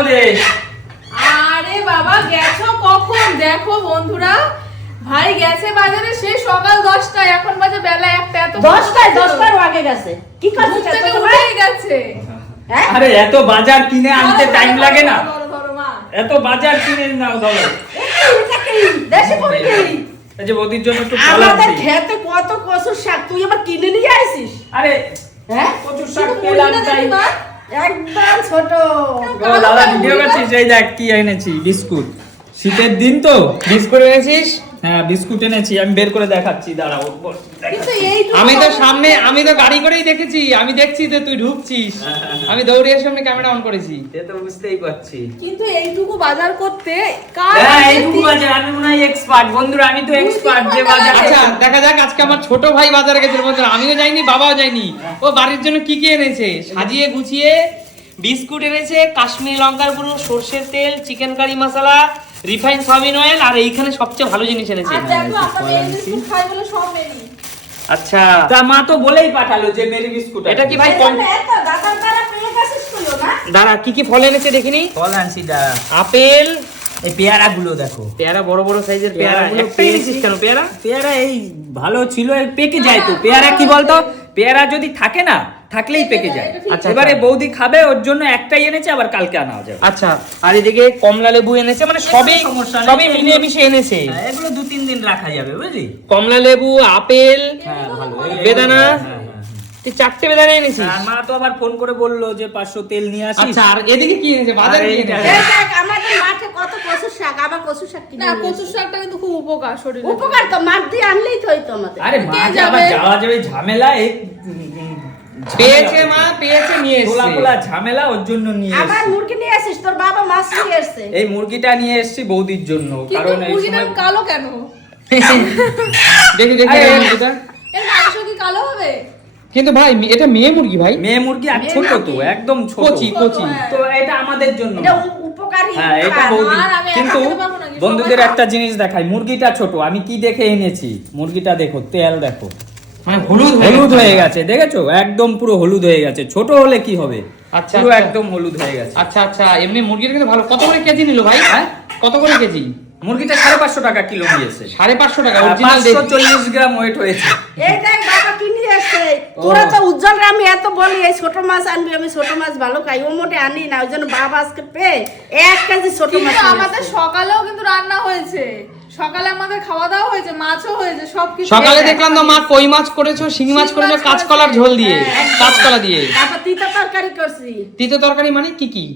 বোধে। আরে বাবা গেছো কখন? দেখো বন্ধুরা, ভাই গেছে বাজারে সে সকাল 10টায়, এখন বাজে বেলা 1টা। এত 10টার আগে গেছে। কি করছিস থেকে এত উঠেই গেছে। হ্যাঁ? আরে এত বাজার কিনে আনতে টাইম লাগে না? ধরো ধরো মা। এত বাজার কিনে নাও ধরো। এটা কি? দেশি মুরগি। এই যে বৌদির জন্য একটু ফল আমাদের আনছি। খেতে কত কচুর শাক, তুই আবার কিনে নিয়ে আইছিস? আরে হ্যাঁ? প্রচুর শাক শুধু পেলাম মুড়িটা তাই। দেখি মা। একদম ছোট। ও দাদা ভিডিও করছিস? এই দেখ কি এনেছি, বিস্কুট। শীতের দিন তো বিস্কুট এনেছিস? হ্যাঁ বিস্কুট এনেছি, আমি বের করে দেখাচ্ছি, দাঁড়াও। কিন্তু এইটুকু আমি তো বাজার সামনে, করতে- আমি তো গাড়ি করেই দেখেছি, আমি দেখছি যে তুই ঢুকছিস, আমি দৌড়ে এসে সামনে ক্যামেরা অন করেছি। এ তো বুঝতেই পারছি। কিন্তু এইটুকু বাজার করতে কার হ্যাঁ হাতে এইটুকু তিন- বাজার আমি মনে হয় এক্সপার্ট। বন্ধুরা আমি তো এক্সপার্ট যে বাজার। আচ্ছা দেখা যাক, আজকে আমার ছোট ভাই বাজারে গেছিল বন্ধুরা, আমিও যাইনি, বাবাও যায়নি। ও বাড়ির জন্য কি কি এনেছে সাজিয়ে গুছিয়ে, বিস্কুট এনেছে, কাশ্মীরি লঙ্কার গুঁড়ো, সর্ষের তেল, চিকেন কারি মশলা, রিফাইন সয়াবিন অয়েল, আর এইখানে সবচেয়ে ভালো জিনিস এনেছে। আর দেখো আপনাদের এই বিস্কুট খাই বলে সব মেরি। আচ্ছা তা মা তো বলেই পাঠালো যে মেরি বিস্কুট। এটা কি ভাই এজন্য এত দাদার দ্বারা পেয়ে গেছিস তুইও না? দাঁড়া, কি কি ফল এনেছে দেখিনি। ফল আনছি দাঁড়া। আপেল, এই পেয়ারা গুলো দেখো। পেয়ারা, বড় বড় সাইজের পেয়ারা। পেয়ারাগুলো একটাই এনেছিস পেয়েছি। কেন পেয়ারা? পেয়ারা এই ভালো ছিল, এই পেকে যায় তো। পেয়ারা কি বলতো, পেয়ারা যদি থাকে না, থাকলেই পেকে যায়। আচ্ছা, এবারে আচ্ছা। বৌদি খাবে, ওর জন্য একটাই এনেছে, আবার কালকে আনা যাবে। আচ্ছা, আর এদিকে কমলা লেবু এনেছে, মানে সবই সমস্যা নেই। সবই মিলিয়ে মিশিয়ে এনেছে। হ্যাঁ, এগুলো 2-3 দিন রাখা যাবে বুঝলি। কমলা লেবু, আপেল, হ্যাঁ ভালো। বেদানা। হ্যাঁ, হ্যাঁ, তুই 4টে বেদানা এনেছিস। হ্যাঁ। আর মা তো আবার ফোন করে বললো যে 500 তেল নিয়ে আসিস। আচ্ছা, আর এদিকে কি এনেছে বাজারে কি এইটা- এনেছে? এই দেখ আমাদের মাঠে কত কচুর শাক, আবার কচুর শাক কিনে না নিয়ে কচুর এসেছি। শাকটা কিন্তু খুব উপকার শরীরে। উপকার তো মাঠ দিয়ে আনলেই তো হইতো আমাদের। আরে মা কে যে আবার যাবে? যাওয়া যাবে ঝামেলা, এই পেয়েছে মা, পেয়েছে নিয়ে খোলা এসেছে। খোলা ঝামেলা, ওর জন্য নিয়ে আবার এসেছি। মুরগি নিয়ে আসিস, তোর বাবা মাছ নিয়ে এসছে। এই মুরগিটা নিয়ে এসেছি বৌদির জন্য, কিন্তু কারণ এই মুরগিটা সময় কালো কেন? দেখি দেখি আরে, এই মুরগিটা। এর মাংস কি কালো হবে? কিন্তু ভাই এটা মেয়ে মুরগি ভাই, মেয়ে মুরগি আর মেয়ে ছোট তো, মুরগি। একদম ছোট। কচি কচি। হ্যাঁ। তো এটা আমাদের জন্য। এটা উপকারী। হ্যাঁ এটা উপকার। বৌদি। আর আমি একা কিন্তু খেতে পারবো নাকি? বন্ধুদের সবাই একটা জিনিস দেখাই, মুরগিটা ছোট, আমি কি দেখে এনেছি। মুরগিটা দেখো, তেল দেখো, মানে হলুদ হলুদ হয়ে গেছে, দেখেছো? একদম পুরো হলুদ হয়ে গেছে। ছোট হলে কি হবে, আচ্ছা, পুরো আচ্ছা। একদম হলুদ হয়ে গেছে। আচ্ছা আচ্ছা, এমনি মুরগিটা কিন্তু ভালো। কত করে কেজি নিল ভাই? হ্যাঁ? কত করে কেজি? মুরগিটা 550 টাকা কিলো নিয়েছে। 550 টাকা অরিজিনাল দেশি। 540 গ্রাম ওয়েট হয়েছে। এই দেখ বাবা কি নিয়ে এসছে। তোরা তো উজ্জ্বল আমি এত বলি এই ছোট মাছ আনবি, আমি ছোট মাছ ভালো খাই, ও মোটে আনি না, ওই জন্য বাবা আজকে পেয়ে 1 কেজি ছোট মাছ কিন্তু নিয়ে আমাদের এসছে। সকালেও কিন্তু রান্না হয়েছে, সকালে আমাদের খাওয়া দাওয়া হয়েছে, মাছও হয়েছে, সবকিছু। সকালে দেখলাম তো মা কই মাছ করেছো, শিঙি মাছ শিং করেছো, মাছ কাঁচকলার করেছে। ঝোল দিয়ে, হ্যাঁ, কাঁচকলা দিয়ে। তারপর তিতা তরকারি করছি, তিতো তরকারি মানে কি কি?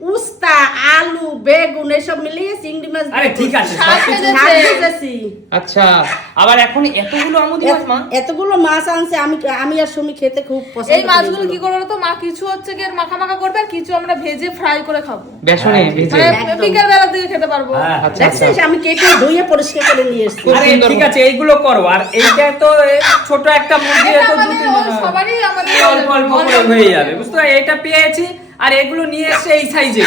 উস্তা, আলু, বেগুন এসব মিলিয়ে চিংড়ি মাছ আরে ঠিক আছে, শাক সবকিছু ভেজে- শাক ভেজেছি। আচ্ছা, আবার এখন এতগুলো আমুদি মাছ মা? এতগুলো মাছ আনছে, আমি আর সুমি খেতে খুব পছন্দ এই করি মাছগুলো এগুলো। কি করবো তো মা, কিছু হচ্ছে কি মাখা মাখা করবে, আর কিছু আমরা ভেজে ফ্রাই করে খাবো, বেসনে হ্যাঁ, ভেজে। মানে একদম। বিকেল বেলার দিকে খেতে পারবো। হ্যাঁ। আচ্ছা আচ্ছা। দেখছিস আমি কেটে ধুয়ে পরিষ্কার করে নিয়ে এসেছি। খুব আরে সুন্দর। ঠিক আছে, এইগুলো করো। আর এইটা তো ছোট একটা মুরগি, এটা এত আমাদের 2-3 সবারই আমাদের অল্প অল্প করে হয়ে যাবে, বুঝতে পারছো? এটা পেয়েছি, আর এগুলো নিয়ে এসে এই সাইজে।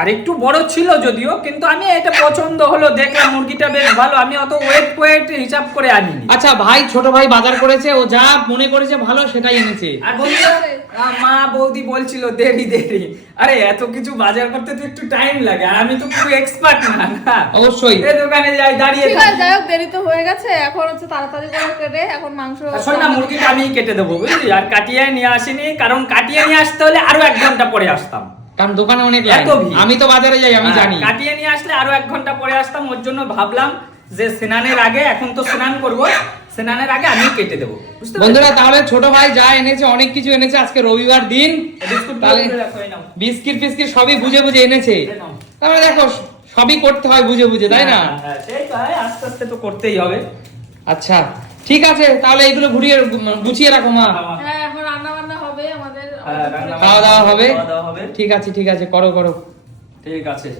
আর একটু বড় ছিল যদিও, কিন্তু আমি এটা পছন্দ হলো, দেখলাম মুরগিটা বেশ ভালো, আমি অত ওয়েট হিসাব করে আনিনি। আচ্ছা ভাই, ছোট ভাই বাজার করেছে, ও যা মনে করেছে ভালো সেটাই এনেছে। আর বন্ধুরা, মা বৌদি বলছিল দেরি দেরি, আরে এত কিছু বাজার করতে তো একটু টাইম লাগে, আর আমি তো পুরো এক্সপার্ট না। অবশ্যই। এই দোকানে যাই দাঁড়িয়ে ঠিক আছে, থাকি। যাই হোক দেরি তো হয়ে গেছে, এখন হচ্ছে তাড়াতাড়ি করে কেটে এখন মাংস। আর শোন না, মুরগিটা আমি কেটে দেবো বুঝলি, আর কাটিয়ে নিয়ে আসিনি, কারণ কাটিয়ে নিয়ে আসতে হলে আরো 1 ঘন্টা পরে আসতাম। কারণ দোকানে অনেক লাইন। এত ভিড়। আমি তো বাজারে যাই, আমি হ্যাঁ, জানি। কাটিয়ে নিয়ে আসলে আরো 1 ঘন্টা পরে আসতাম, ওর জন্য ভাবলাম যে স্নানের আগে, এখন তো স্নান করবো, স্নানের আগে আমি কেটে দেবো, বুঝতে পারছো? বন্ধুরা তাহলে ছোট ভাই যা এনেছে, অনেক কিছু এনেছে, আজকে রবিবার দিন, বিস্কুট তাহলে দিয়ে রাখো, এই নাও। বিস্কিট ফিস্কিট সবই বুঝে বুঝে এনেছে। এই নাও। তারপরে দেখো সবই করতে হয় বুঝে বুঝে, তাই না? হ্যাঁ, হ্যাঁ, সেই তো, আস্তে আস্তে তো করতেই হবে। আচ্ছা ঠিক আছে, তাহলে এগুলো ঘুরিয়ে গুছিয়ে রাখো মা। হ্যাঁ, এখন রান্না বান্না হবে আমাদের। হ্যাঁ, রান্না- খাওয়া দাওয়া হবে? খাওয়া দাওয়া হবে। ঠিক আছে ঠিক আছে, করো করো। ঠিক আছে।